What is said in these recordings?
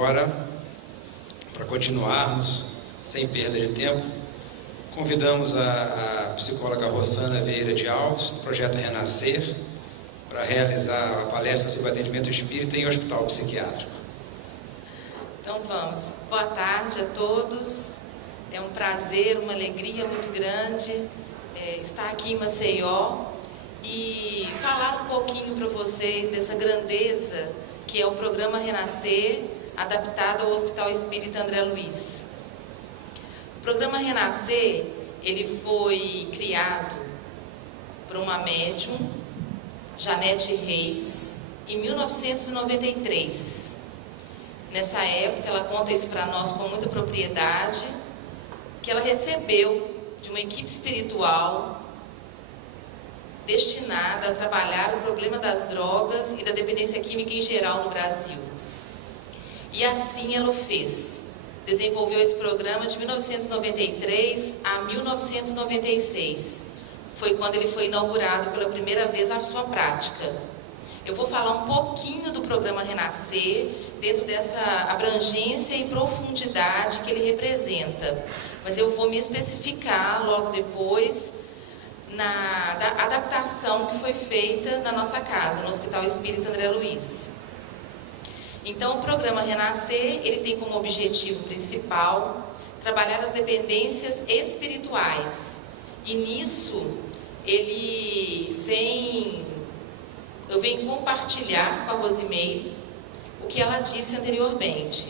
agora, para continuarmos, sem perda de tempo, convidamos a psicóloga Rosana Vieira de Alves, do Projeto Renascer, para realizar a palestra sobre atendimento espírita em hospital psiquiátrico. Então vamos. Boa tarde a todos. É um prazer, uma alegria muito grande estar aqui em Maceió e falar um pouquinho para vocês dessa grandeza que é o programa Renascer, adaptado ao Hospital Espírita André Luiz. O programa Renascer, ele foi criado por uma médium, Janete Reis, em 1993. Nessa época, ela conta isso para nós com muita propriedade, que ela recebeu de uma equipe espiritual destinada a trabalhar o problema das drogas e da dependência química em geral no Brasil. E assim ela o fez. Desenvolveu esse programa de 1993 a 1996. Foi quando ele foi inaugurado pela primeira vez a sua prática. Eu vou falar um pouquinho do programa Renascer, dentro dessa abrangência e profundidade que ele representa. Mas eu vou me especificar logo depois da adaptação que foi feita na nossa casa, no Hospital Espírita André Luiz. Então, o programa Renascer, ele tem como objetivo principal trabalhar as dependências espirituais. E nisso, eu venho compartilhar com a Rosimeire o que ela disse anteriormente.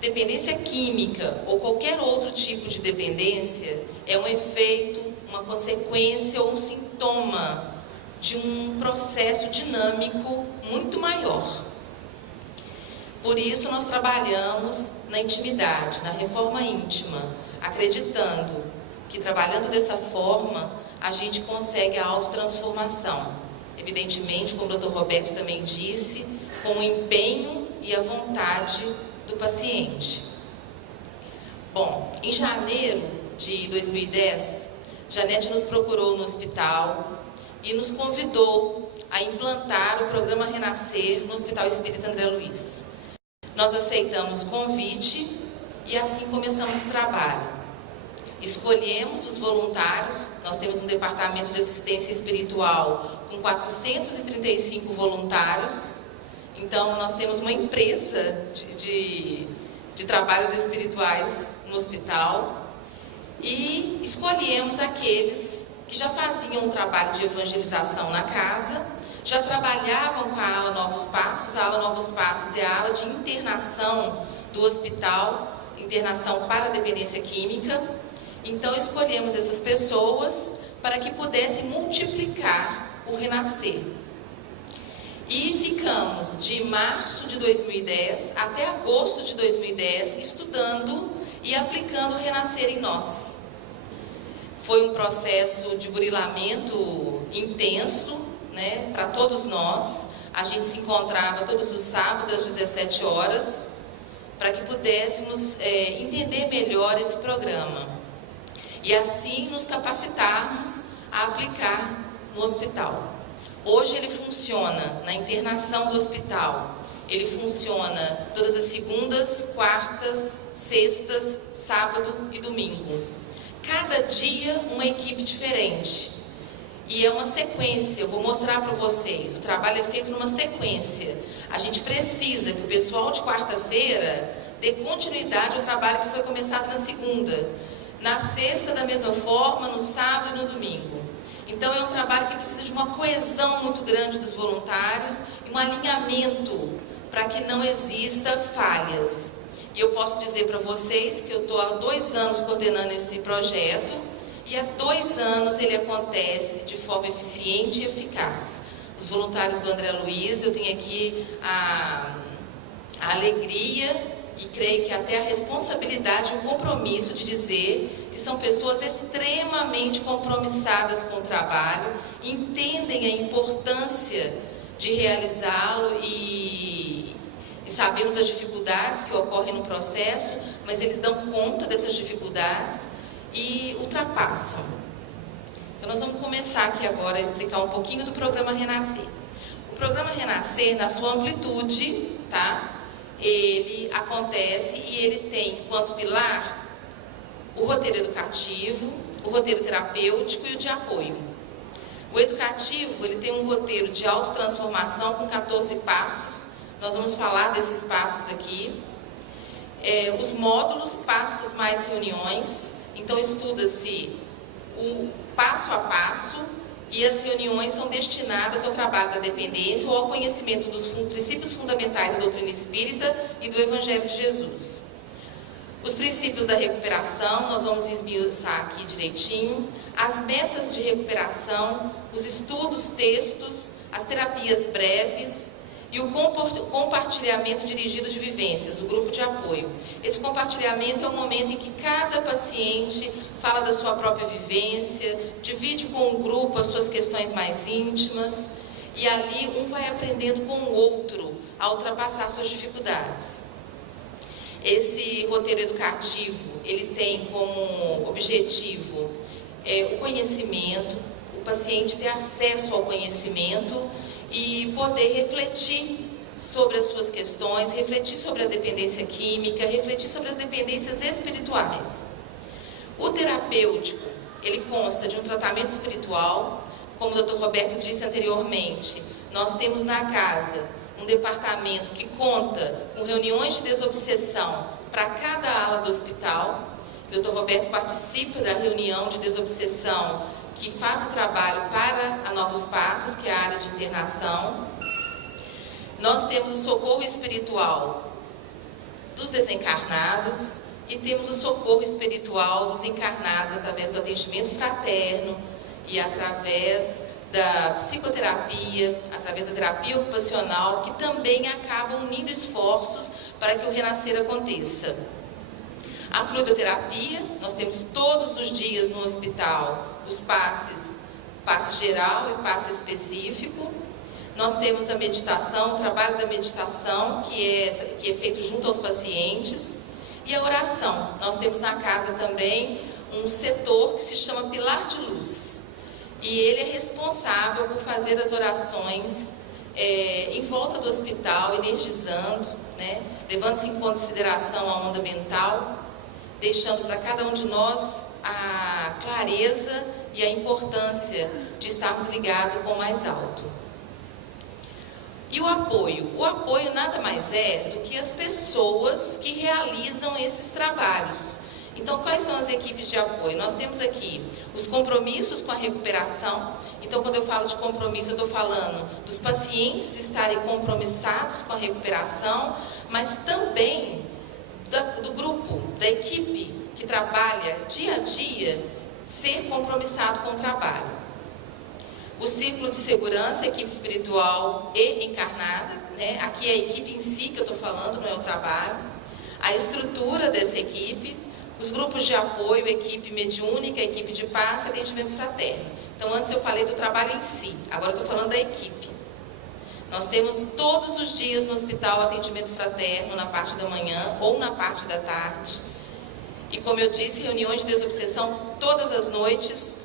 Dependência química ou qualquer outro tipo de dependência é um efeito, uma consequência ou um sintoma de um processo dinâmico muito maior. Por isso, nós trabalhamos na intimidade, na reforma íntima, acreditando que trabalhando dessa forma, a gente consegue a autotransformação. Evidentemente, como o Dr. Roberto também disse, com o empenho e a vontade do paciente. Bom, em janeiro de 2010, Janete nos procurou no hospital e nos convidou a implantar o programa Renascer no Hospital Espírita André Luiz. Nós aceitamos o convite e assim começamos o trabalho. Escolhemos os voluntários, nós temos um departamento de assistência espiritual com 435 voluntários, então nós temos uma empresa de trabalhos espirituais no hospital e escolhemos aqueles que já faziam um trabalho de evangelização na casa, já trabalhavam com a ala Novos Passos. A ala Novos Passos é a ala de internação do hospital, internação para dependência química. Então escolhemos essas pessoas para que pudessem multiplicar o Renascer. E ficamos de março de 2010 até agosto de 2010 estudando e aplicando o Renascer em nós. Foi um processo de burilamento intenso, né, para todos nós. A gente se encontrava todos os sábados às 17 horas para que pudéssemos entender melhor esse programa e assim nos capacitarmos a aplicar no hospital. Hoje ele funciona na internação do hospital. Ele funciona todas as segundas, quartas, sextas, sábado e domingo. Cada dia uma equipe diferente. E é uma sequência, eu vou mostrar para vocês. O trabalho é feito numa sequência. A gente precisa que o pessoal de quarta-feira dê continuidade ao trabalho que foi começado na segunda. Na sexta, da mesma forma, no sábado e no domingo. Então é um trabalho que precisa de uma coesão muito grande dos voluntários e um alinhamento para que não exista falhas. E eu posso dizer para vocês que eu estou há 2 anos coordenando esse projeto e há 2 anos ele acontece de forma eficiente e eficaz. Os voluntários do André Luiz, eu tenho aqui a alegria e creio que até a responsabilidade e o compromisso de dizer que são pessoas extremamente compromissadas com o trabalho, entendem a importância de realizá-lo e sabemos das dificuldades que ocorrem no processo, mas eles dão conta dessas dificuldades e ultrapassam. Então nós vamos começar aqui agora a explicar um pouquinho do programa Renascer. O programa Renascer, na sua amplitude, tá? ele acontece e ele tem, enquanto pilar, o roteiro educativo, o roteiro terapêutico e o de apoio. O educativo, ele tem um roteiro de autotransformação com 14 passos. Nós vamos falar desses passos aqui. Os módulos, passos mais reuniões. Então, estuda-se o passo a passo e as reuniões são destinadas ao trabalho da dependência ou ao conhecimento dos princípios fundamentais da doutrina espírita e do Evangelho de Jesus. Os princípios da recuperação, nós vamos esmiuçar aqui direitinho. As metas de recuperação, os estudos, textos, as terapias breves e o compartilhamento dirigido de vivências, o grupo de apoio. Esse compartilhamento é o momento em que cada paciente fala da sua própria vivência, divide com o grupo as suas questões mais íntimas e ali um vai aprendendo com o outro a ultrapassar suas dificuldades. Esse roteiro educativo, ele tem como objetivo o conhecimento, o paciente ter acesso ao conhecimento e poder refletir sobre as suas questões, refletir sobre a dependência química, refletir sobre as dependências espirituais. O terapêutico, ele consta de um tratamento espiritual, como o Dr. Roberto disse anteriormente, nós temos na casa um departamento que conta com reuniões de desobsessão para cada ala do hospital. O Dr. Roberto participa da reunião de desobsessão que faz o trabalho para a Novos Passos, que é a área de internação. Nós temos o socorro espiritual dos desencarnados e temos o socorro espiritual dos encarnados através do atendimento fraterno e através da psicoterapia, através da terapia ocupacional, que também acabam unindo esforços para que o renascer aconteça. A fluidoterapia, nós temos todos os dias no hospital os passes, passe geral e passe específico. Nós temos a meditação, o trabalho da meditação, que é feito junto aos pacientes. E a oração, nós temos na casa também um setor que se chama Pilar de Luz. E ele é responsável por fazer as orações em volta do hospital, energizando, né, levando-se em consideração a onda mental, deixando para cada um de nós a clareza e a importância de estarmos ligados com o mais alto. E o apoio? O apoio nada mais é do que as pessoas que realizam esses trabalhos. Então, quais são as equipes de apoio? Nós temos aqui os compromissos com a recuperação. Então, quando eu falo de compromisso, eu estou falando dos pacientes estarem compromissados com a recuperação, mas também do grupo, da equipe que trabalha dia a dia, ser compromissado com o trabalho. O círculo de segurança, equipe espiritual e encarnada, né? Aqui é a equipe em si que eu estou falando, não é o trabalho. A estrutura dessa equipe, os grupos de apoio, equipe mediúnica, equipe de passe, atendimento fraterno. Então, antes eu falei do trabalho em si, agora eu estou falando da equipe. Nós temos todos os dias no hospital atendimento fraterno, na parte da manhã ou na parte da tarde. E como eu disse, reuniões de desobsessão todas as noites,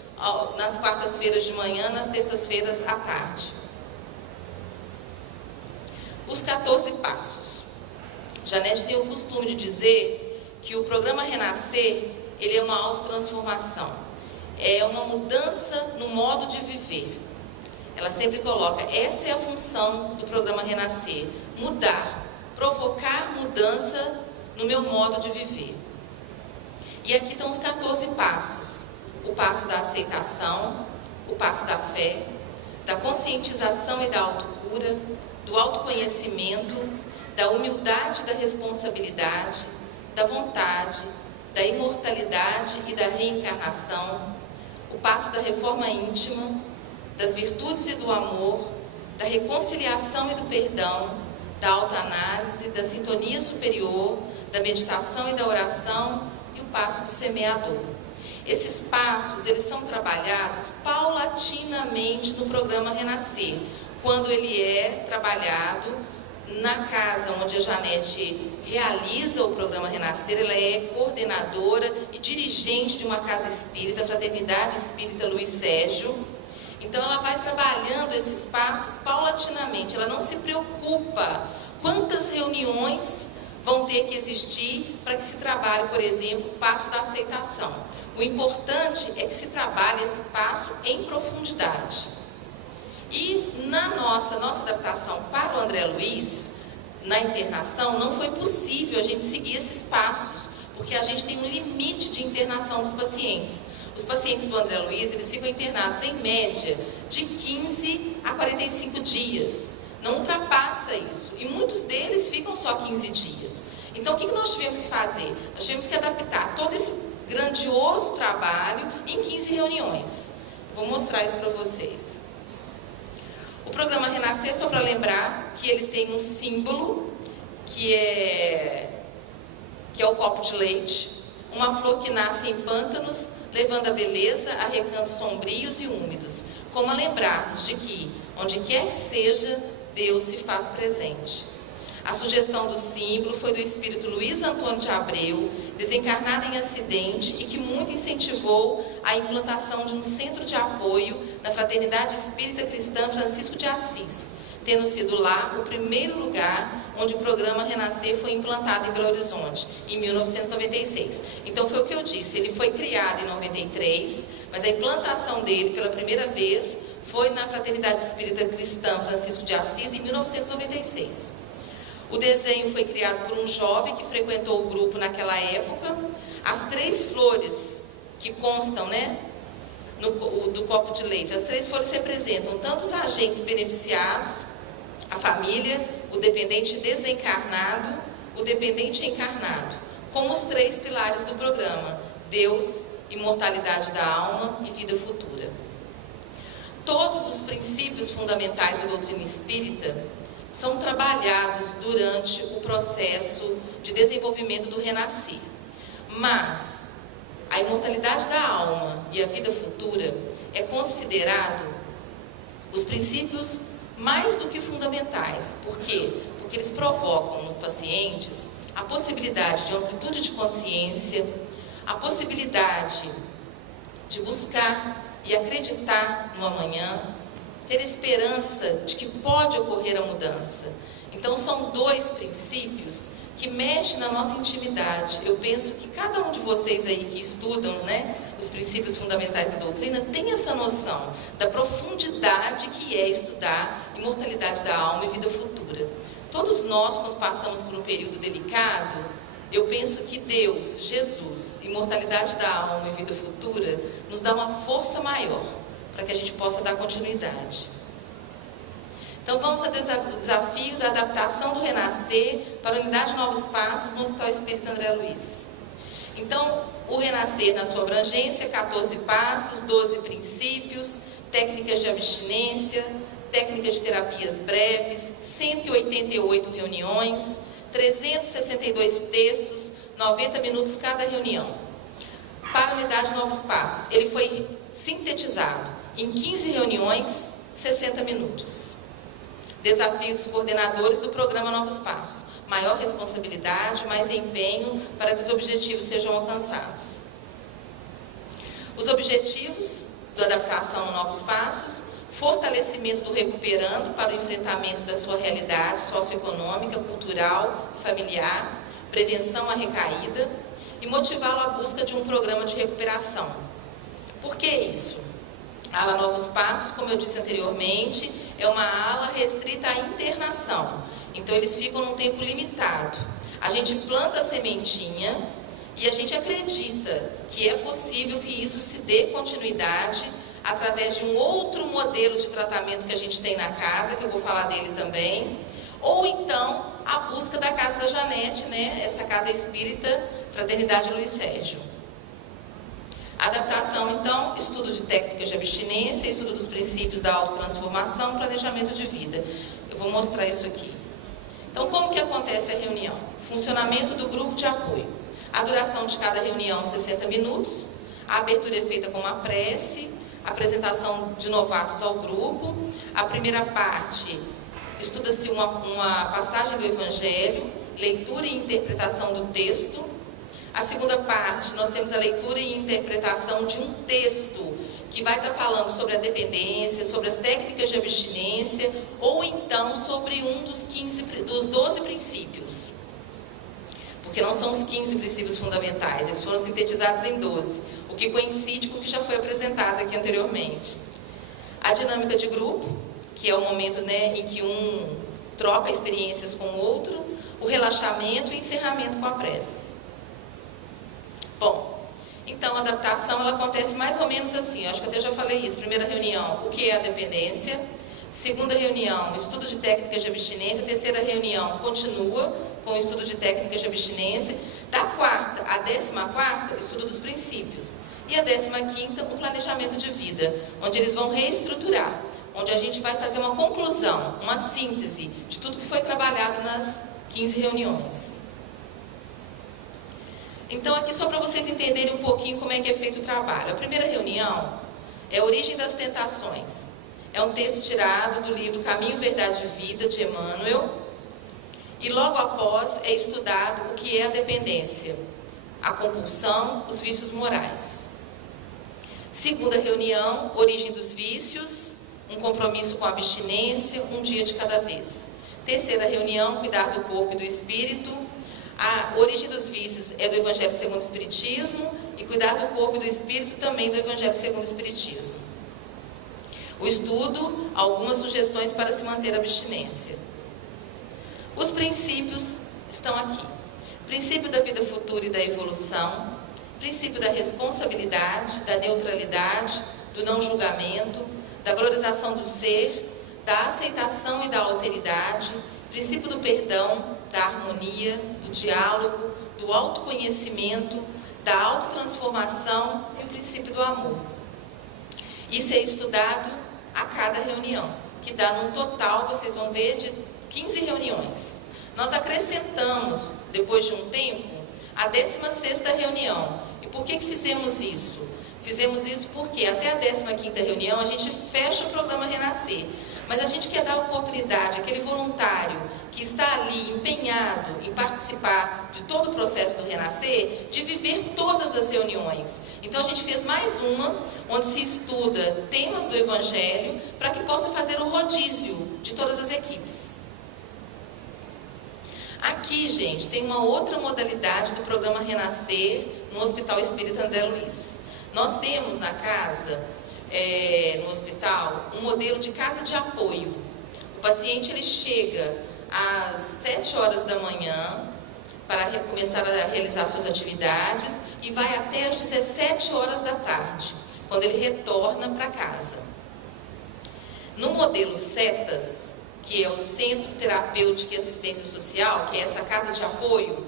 nas quartas-feiras de manhã, nas terças-feiras à tarde. Os 14 passos. Janete tem o costume de dizer que o programa Renascer, ele é uma autotransformação. É uma mudança no modo de viver. Ela sempre coloca, essa é a função do programa Renascer. Mudar, provocar mudança no meu modo de viver. E aqui estão os 14 passos. O passo da aceitação, o passo da fé, da conscientização e da autocura, do autoconhecimento, da humildade e da responsabilidade, da vontade, da imortalidade e da reencarnação, o passo da reforma íntima, das virtudes e do amor, da reconciliação e do perdão, da autoanálise, da sintonia superior, da meditação e da oração e o passo do semeador. Esses passos, eles são trabalhados paulatinamente no programa Renascer, quando ele é trabalhado na casa onde a Janete realiza o programa Renascer. Ela é coordenadora e dirigente de uma casa espírita, Fraternidade Espírita Luiz Sérgio. Então ela vai trabalhando esses passos paulatinamente, ela não se preocupa Quantas reuniões vão ter que existir para que se trabalhe, por exemplo, o passo da aceitação? O importante é que se trabalhe esse passo em profundidade. E na nossa adaptação para o André Luiz, na internação, não foi possível a gente seguir esses passos, porque a gente tem um limite de internação dos pacientes. Os pacientes do André Luiz, eles ficam internados em média de 15 a 45 dias. Não ultrapassa isso. E muitos deles ficam só 15 dias. Então, o que nós tivemos que fazer? Nós tivemos que adaptar todo esse grandioso trabalho em 15 reuniões. Vou mostrar isso para vocês. O programa Renascer, só para lembrar que ele tem um símbolo, que é o copo de leite, uma flor que nasce em pântanos, levando a beleza a recantos sombrios e úmidos, como a lembrar-nos de que, onde quer que seja, Deus se faz presente. A sugestão do símbolo foi do espírito Luiz Antônio de Abreu, desencarnado em acidente e que muito incentivou a implantação de um centro de apoio na Fraternidade Espírita Cristã Francisco de Assis, tendo sido lá o primeiro lugar onde o programa Renascer foi implantado em Belo Horizonte, em 1996. Então foi o que eu disse, ele foi criado em 93, mas a implantação dele pela primeira vez foi na Fraternidade Espírita Cristã Francisco de Assis, em 1996. O desenho foi criado por um jovem que frequentou o grupo naquela época. As 3 flores que constam, do copo de leite, as 3 flores representam tanto os agentes beneficiados, a família, o dependente desencarnado, o dependente encarnado, como os 3 pilares do programa: Deus, imortalidade da alma e vida futura. Todos os princípios fundamentais da doutrina espírita são trabalhados durante o processo de desenvolvimento do Renascer. Mas a imortalidade da alma e a vida futura é considerado os princípios mais do que fundamentais. Por quê? Porque eles provocam nos pacientes a possibilidade de amplitude de consciência, a possibilidade de buscar e acreditar no amanhã, ter esperança de que pode ocorrer a mudança. Então são 2 princípios que mexem na nossa intimidade. Eu penso que cada um de vocês aí que estudam, os princípios fundamentais da doutrina, tem essa noção da profundidade que é estudar imortalidade da alma e vida futura. Todos nós, quando passamos por um período delicado, eu penso que Deus, Jesus, imortalidade da alma e vida futura, nos dá uma força maior para que a gente possa dar continuidade. Então vamos ao desafio da adaptação do Renascer para a unidade de Novos Passos no Hospital Espírita André Luiz. Então, o Renascer na sua abrangência, 14 passos, 12 princípios, técnicas de abstinência, técnicas de terapias breves, 188 reuniões, 362 textos, 90 minutos cada reunião. Para a unidade de Novos Passos, ele foi sintetizado em 15 reuniões, 60 minutos. Desafio dos coordenadores do programa Novos Passos: maior responsabilidade, mais empenho para que os objetivos sejam alcançados. Os objetivos da adaptação Novos Passos: fortalecimento do recuperando para o enfrentamento da sua realidade socioeconômica, cultural e familiar, prevenção à recaída e motivá-lo à busca de um programa de recuperação. Por que isso? A ala Novos Passos, como eu disse anteriormente, é uma ala restrita à internação. Então, eles ficam num tempo limitado. A gente planta a sementinha e a gente acredita que é possível que isso se dê continuidade através de um outro modelo de tratamento que a gente tem na casa, que eu vou falar dele também, ou então a busca da Casa da Janete, essa casa espírita, Fraternidade Luiz Sérgio. Adaptação, então, estudo de técnicas de abstinência, estudo dos princípios da autotransformação, planejamento de vida. Eu vou mostrar isso aqui. Então, como que acontece a reunião? Funcionamento do grupo de apoio. A duração de cada reunião, 60 minutos. A abertura é feita com uma prece, apresentação de novatos ao grupo. A primeira parte, estuda-se uma passagem do Evangelho, leitura e interpretação do texto. A segunda parte, nós temos a leitura e interpretação de um texto que vai estar falando sobre a dependência, sobre as técnicas de abstinência, ou então sobre um dos 12 princípios. Porque não são os 15 princípios fundamentais, eles foram sintetizados em 12, o que coincide com o que já foi apresentado aqui anteriormente. A dinâmica de grupo, que é o momento, né, em que um troca experiências com o outro, o relaxamento e o encerramento com a prece. Bom, então a adaptação ela acontece mais ou menos assim, eu acho que eu até já falei isso. Primeira reunião, o que é a dependência? Segunda reunião, estudo de técnicas de abstinência. Terceira reunião, continua com o estudo de técnicas de abstinência. Da quarta à 14ª, estudo dos princípios. E a 15ª, um planejamento de vida, onde eles vão reestruturar, onde a gente vai fazer uma conclusão, uma síntese de tudo que foi trabalhado nas 15 reuniões. Então, aqui só para vocês entenderem um pouquinho como é que é feito o trabalho. A primeira reunião é a Origem das Tentações. É um texto tirado do livro Caminho, Verdade e Vida, de Emmanuel. E logo após é estudado o que é a dependência, a compulsão, os vícios morais. Segunda reunião, Origem dos Vícios, um compromisso com a abstinência, um dia de cada vez. Terceira reunião, Cuidar do corpo e do espírito. A origem dos vícios é do Evangelho segundo o Espiritismo, e cuidar do corpo e do espírito também do Evangelho segundo o Espiritismo. O estudo, algumas sugestões para se manter a abstinência. Os princípios estão aqui. Princípio da vida futura e da evolução, princípio da responsabilidade, da neutralidade, do não julgamento, da valorização do ser, da aceitação e da alteridade, princípio do perdão, da harmonia, do diálogo, do autoconhecimento, da autotransformação e o princípio do amor. Isso é estudado a cada reunião, que dá num total, vocês vão ver, de 15 reuniões. Nós acrescentamos, depois de um tempo, a 16ª reunião. E por que fizemos isso? Fizemos isso porque até a 15ª reunião a gente fecha o programa Renascer. Mas a gente quer dar oportunidade àquele voluntário que está ali empenhado em participar de todo o processo do Renascer, de viver todas as reuniões. Então a gente fez mais uma, onde se estuda temas do Evangelho, para que possa fazer o rodízio de todas as equipes. Aqui, gente, tem uma outra modalidade do programa Renascer no Hospital Espírita André Luiz. Nós temos na casa, no hospital, um modelo de casa de apoio. O paciente ele chega às 7 horas da manhã para começar a realizar suas atividades e vai até às 17 horas da tarde, quando ele retorna para casa. No modelo CETAS, que é o Centro Terapêutico e Assistência Social, que é essa casa de apoio,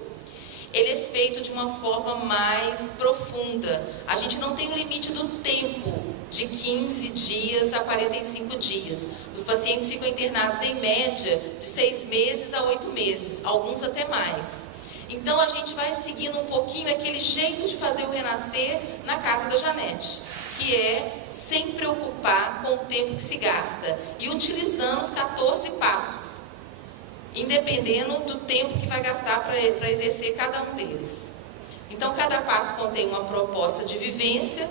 ele é feito de uma forma mais profunda. A gente não tem um limite do tempo de 15 dias a 45 dias. Os pacientes ficam internados em média de 6 meses a 8 meses, alguns até mais. Então a gente vai seguindo um pouquinho aquele jeito de fazer o Renascer na casa da Janete, que é sem preocupar com o tempo que se gasta e utilizando os 14 passos, independendo do tempo que vai gastar para exercer cada um deles. Então, cada passo contém uma proposta de vivência,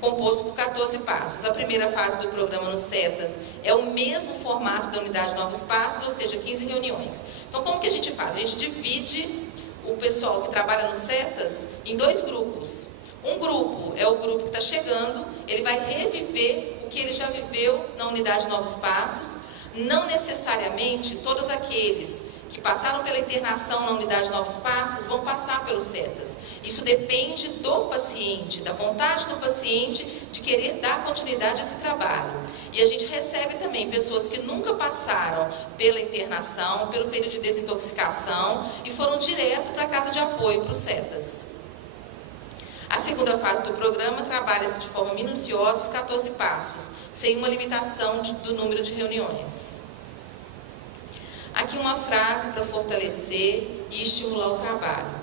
composto por 14 passos. A primeira fase do programa no CETAS é o mesmo formato da unidade Novos Passos, ou seja, 15 reuniões. Então, como que a gente faz? A gente divide o pessoal que trabalha no CETAS em 2 grupos. Um grupo é o grupo que está chegando, ele vai reviver o que ele já viveu na unidade Novos Passos. Não necessariamente todos aqueles que passaram pela internação na unidade Novos Passos vão passar pelo CETAS. Isso depende do paciente, da vontade do paciente de querer dar continuidade a esse trabalho. E a gente recebe também pessoas que nunca passaram pela internação, pelo período de desintoxicação e foram direto para a casa de apoio, para o CETAS. A segunda fase do programa trabalha-se de forma minuciosa os 14 passos, sem uma limitação do número de reuniões. Aqui uma frase para fortalecer e estimular o trabalho.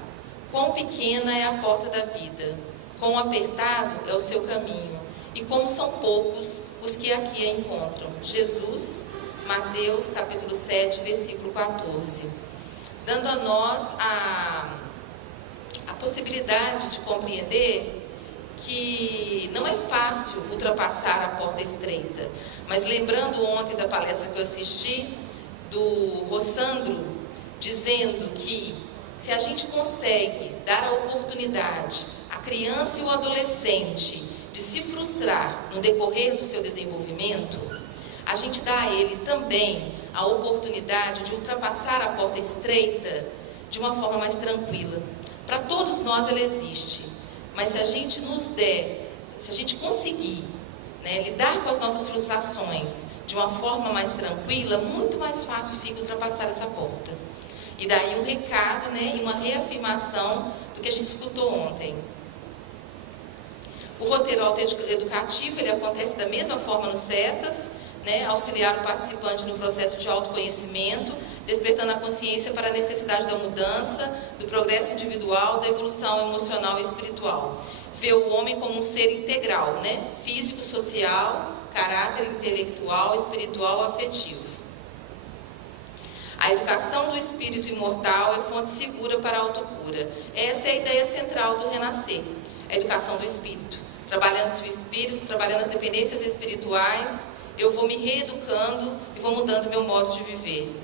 Quão pequena é a porta da vida, quão apertado é o seu caminho, e como são poucos os que aqui a encontram. Jesus, Mateus, capítulo 7, versículo 14. Dando a nós a possibilidade de compreender que não é fácil ultrapassar a porta estreita. Mas lembrando ontem da palestra que eu assisti, do Rossandro, dizendo que se a gente consegue dar a oportunidade à criança e ao adolescente de se frustrar no decorrer do seu desenvolvimento, a gente dá a ele também a oportunidade de ultrapassar a porta estreita de uma forma mais tranquila. Para todos nós ela existe, mas se a gente se a gente conseguir, né, lidar com as nossas frustrações de uma forma mais tranquila, muito mais fácil fica ultrapassar essa porta. E daí um recado, né, e uma reafirmação do que a gente escutou ontem. O roteiro autoeducativo, ele acontece da mesma forma no CETAS, né, auxiliar o participante no processo de autoconhecimento, despertando a consciência para a necessidade da mudança, do progresso individual, da evolução emocional e espiritual. Ver o homem como um ser integral, né, físico, social, caráter intelectual, espiritual, afetivo. A educação do espírito imortal é fonte segura para a autocura. Essa é a ideia central do Renascer, a educação do espírito. Trabalhando o espírito, trabalhando as dependências espirituais, eu vou me reeducando e vou mudando meu modo de viver.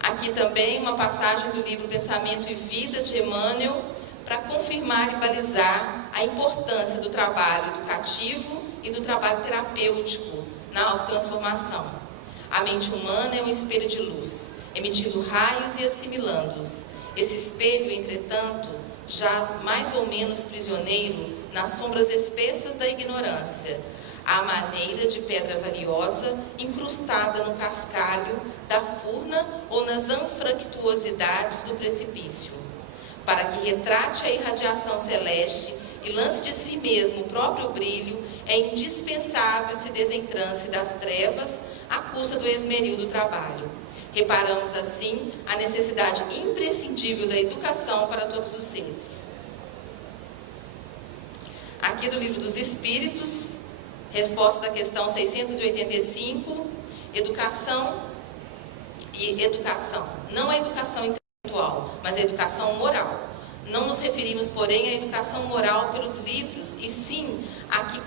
Aqui também uma passagem do livro Pensamento e Vida, de Emmanuel, para confirmar e balizar a importância do trabalho educativo e do trabalho terapêutico na autotransformação. A mente humana é um espelho de luz, emitindo raios e assimilando-os. Esse espelho, entretanto, jaz mais ou menos prisioneiro nas sombras espessas da ignorância, à maneira de pedra valiosa incrustada no cascalho da furna ou nas anfractuosidades do precipício. Para que retrate a irradiação celeste e lance de si mesmo o próprio brilho, é indispensável se desentrance das trevas à custa do esmeril do trabalho. Reparamos, assim, a necessidade imprescindível da educação para todos os seres. Aqui do Livro dos Espíritos, resposta da questão 685, educação e educação. Não a educação intelectual, mas a educação moral. Não nos referimos, porém, à educação moral pelos livros, e sim a que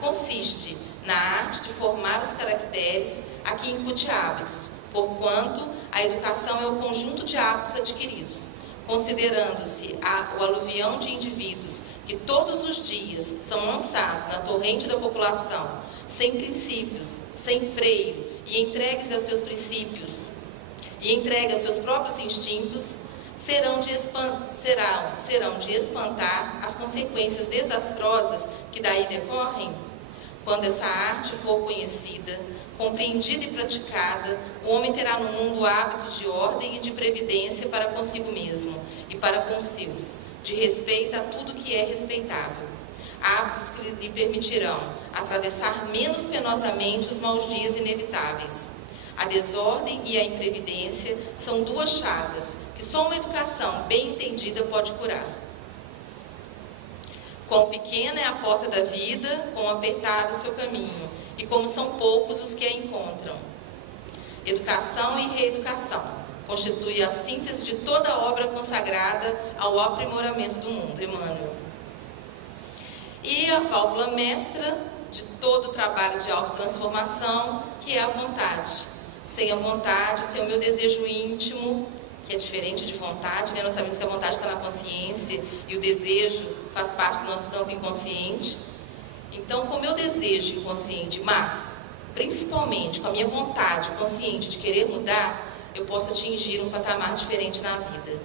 consiste na arte de formar os caracteres, a que incute hábitos, porquanto a educação é o conjunto de hábitos adquiridos, considerando-se o aluvião de indivíduos que todos os dias são lançados na torrente da população, sem princípios, sem freio, e entregues aos seus princípios, e entregues aos seus próprios instintos, serão de espantar as consequências desastrosas que daí decorrem. Quando essa arte for conhecida, compreendida e praticada, o homem terá no mundo hábitos de ordem e de previdência para consigo mesmo e para com os seus, de respeito a tudo que é respeitável. Hábitos que lhe permitirão atravessar menos penosamente os maus dias inevitáveis. A desordem e a imprevidência são duas chagas que só uma educação bem entendida pode curar. Quão pequena é a porta da vida, quão apertado o seu caminho, e como são poucos os que a encontram. Educação e reeducação constitui a síntese de toda a obra consagrada ao aprimoramento do mundo, Emmanuel. E a válvula mestra de todo o trabalho de autotransformação, que é a vontade. Sem a vontade, sem o meu desejo íntimo, que é diferente de vontade, né? Nós sabemos que a vontade está na consciência e o desejo faz parte do nosso campo inconsciente. Então, com o meu desejo inconsciente, mas principalmente com a minha vontade consciente de querer mudar, eu posso atingir um patamar diferente na vida.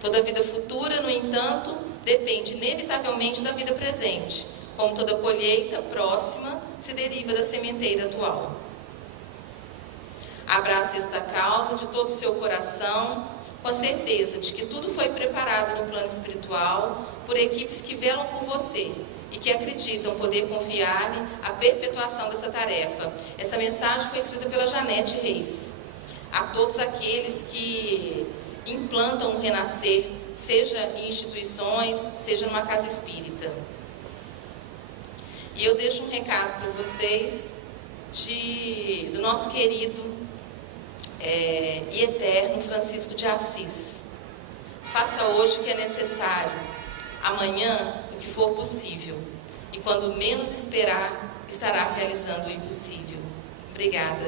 Toda vida futura, no entanto, depende inevitavelmente da vida presente, como toda colheita próxima se deriva da sementeira atual. Abrace esta causa de todo o seu coração, com a certeza de que tudo foi preparado no plano espiritual por equipes que velam por você e que acreditam poder confiar-lhe a perpetuação dessa tarefa. Essa mensagem foi escrita pela Janete Reis. A todos aqueles que implantam o renascer, seja em instituições, seja numa casa espírita. E eu deixo um recado para vocês do nosso querido e eterno Francisco de Assis. Faça hoje o que é necessário, amanhã o que for possível. E quando menos esperar, estará realizando o impossível. Obrigada.